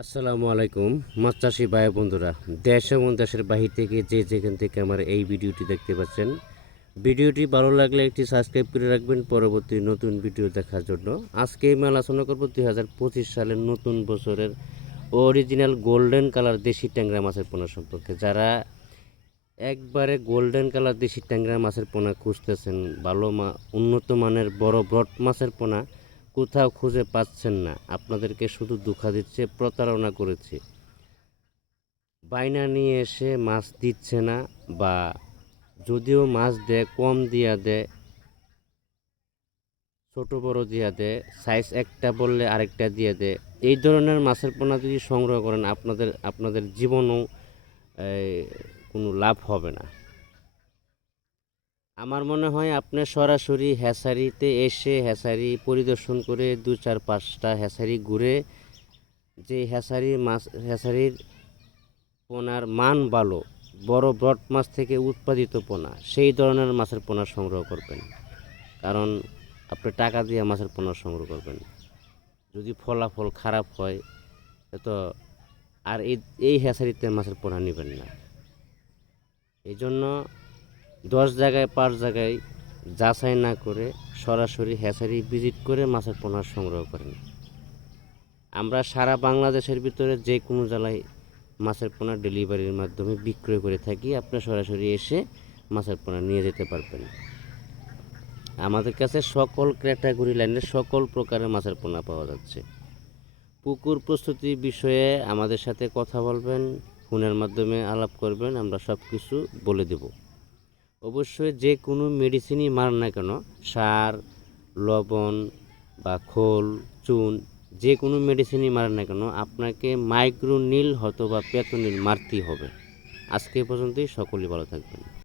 আসসালামু আলাইকুম, মাছ চাষি ভাই বন্ধুরা। দেশ এবং দেশের বাহির থেকে যে যেখান থেকে আমার এই ভিডিওটি দেখতে পাচ্ছেন, ভিডিওটি ভালো লাগলে একটি সাবস্ক্রাইব করে রাখবেন পরবর্তী নতুন ভিডিও দেখার জন্য। আজকে আমি আলোচনা করব দুই হাজার পঁচিশ সালের নতুন বছরের অরিজিনাল গোল্ডেন কালার দেশি ট্যাংরা মাছের পোনা সম্পর্কে। যারা একবারে গোল্ডেন কালার দেশি ট্যাংরা মাছের পোনা খুঁজতেছেন, ভালো মা উন্নত মানের বড় ব্রড মাছের পোনা কোথাও খুঁজে পাচ্ছেন না। আপনাদেরকে শুধু দুঃখা দিচ্ছে, প্রতারণা করেছে। বাইনা নিয়ে এসে মাছ দিচ্ছে না বা যদিও মাছ দেয়, কম দিয়া দেয়, ছোট বড় দিয়া দেয় সাইজ একটা বললে আরেকটা দিয়ে দেয়। এই ধরনের মাছের পোনা যদি সংগ্রহ করেন, আপনাদের আপনাদের জীবনও কোনো লাভ হবে না। আমার মনে হয় আপনি সরাসরি হ্যাসারিতে এসে হ্যাসারি পরিদর্শন করে দু চার পাঁচটা হ্যাসারি ঘুরে যে হ্যাসারি মাছ, হ্যাসারির পোনার মান ভালো, বড় ব্রড মাছ থেকে উৎপাদিত পোনা, সেই ধরনের মাছের পোনা সংগ্রহ করবেন। কারণ আপনি টাকা দিয়ে মাছের পোনা সংগ্রহ করবেন। যদি ফলাফল খারাপ হয় তো আর এই এই হ্যাসারিতে মাছের পোনা নেবেন না। এই জন্য দশ জায়গায়, পাঁচ জায়গায় যাচাই না করে সরাসরি হ্যাচারি ভিজিট করে মাছের পোনা সংগ্রহ করেন। আমরা সারা বাংলাদেশের ভিতরে যে কোনো জেলায় মাছের পোনা ডেলিভারির মাধ্যমে বিক্রয় করে থাকি, আপনি সরাসরি এসে মাছের পোনা নিয়ে যেতে পারবেন। আমাদের কাছে সকল ক্যাটাগরি লাইনের সকল প্রকারের মাছের পোনা পাওয়া যাচ্ছে। পুকুর প্রস্তুতি বিষয়ে আমাদের সাথে কথা বলবেন, ফোনের মাধ্যমে আলাপ করবেন, আমরা সব কিছু বলে দেব। অবশ্যই যে কোনো মেডিসিনই মার না কেন, সার, লবণ বা খোল, চুন, যে কোনো মেডিসিনই মার না কেন, আপনাকে মাইক্রোনিল বা পেতনীল মারতেই হবে। আজকে পর্যন্তই, সকলেই ভালো থাকবেন।